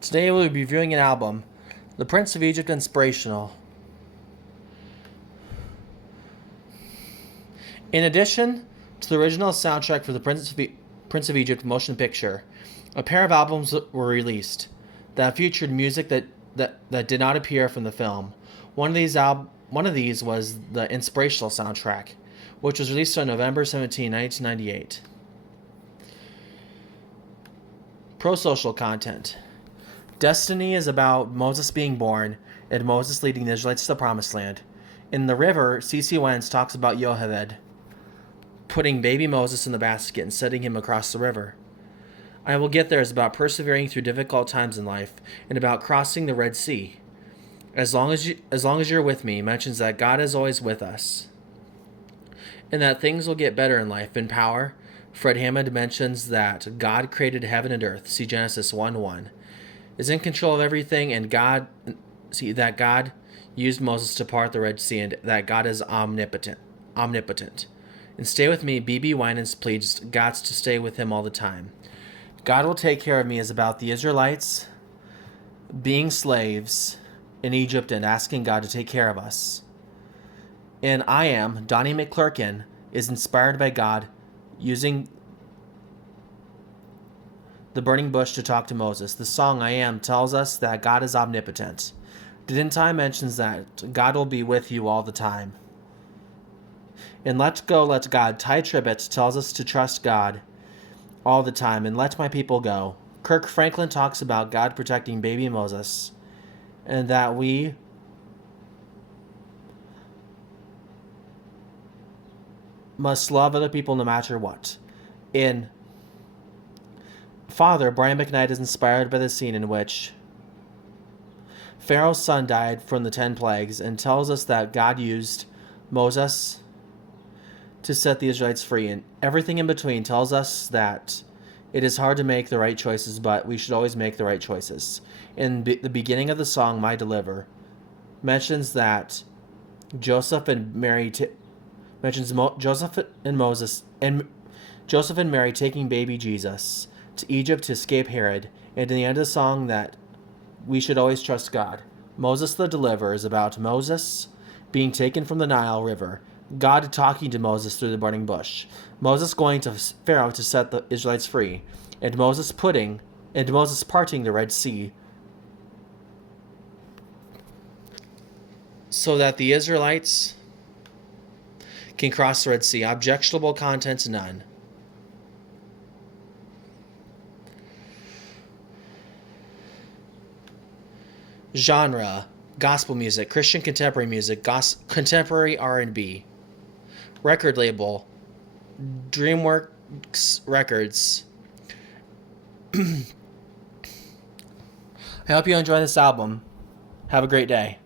Today we'll be reviewing an album, The Prince of Egypt Inspirational. In addition to the original soundtrack for the Prince of Egypt motion picture, a pair of albums were released that featured music that did not appear from the film. One of these was the Inspirational soundtrack, which was released on November 17, 1998. Pro-social content. Destiny is about Moses being born and Moses leading the Israelites to the Promised Land. In the river, C.C. Wentz talks about Yocheved putting baby Moses in the basket and setting him across the river. I Will Get There is about persevering through difficult times in life and about crossing the Red Sea. As long as you're with me mentions that God is always with us and that things will get better in life. In Power, Fred Hammond mentions that God created heaven and earth. See Genesis 1:1. Is in control of everything, and God used Moses to part the Red Sea, and that God is omnipotent. And Stay With Me, B.B. Winans pleads God to stay with him all the time. God Will Take Care of Me is about the Israelites being slaves in Egypt and asking God to take care of us. And I Am, Donnie McClurkin is inspired by God using the burning bush to talk to Moses. The song I Am tells us that God is omnipotent. Didn't I mentions that God will be with you all the time. In Let Go, Let God, Ty Tribbett tells us to trust God all the time and let my people go. Kirk Franklin talks about God protecting baby Moses and that we must love other people no matter what. In Father, Brian McKnight is inspired by the scene in which Pharaoh's son died from the 10 plagues and tells us that God used Moses to set the Israelites free. And everything in between tells us that it is hard to make the right choices, but we should always make the right choices. In the beginning of the song, My Deliver, mentions that Joseph and Mary Joseph and Mary taking baby Jesus to Egypt to escape Herod, and in the end of the song that we should always trust God. Moses the Deliverer is about Moses being taken from the Nile River, God talking to Moses through the burning bush, Moses going to Pharaoh to set the Israelites free, and Moses parting the Red Sea so that the Israelites can cross the Red Sea. Objectionable content, none. Genre: gospel music, Christian contemporary music, contemporary R&B. Record label: DreamWorks Records. I hope you enjoy this album. Have a great day.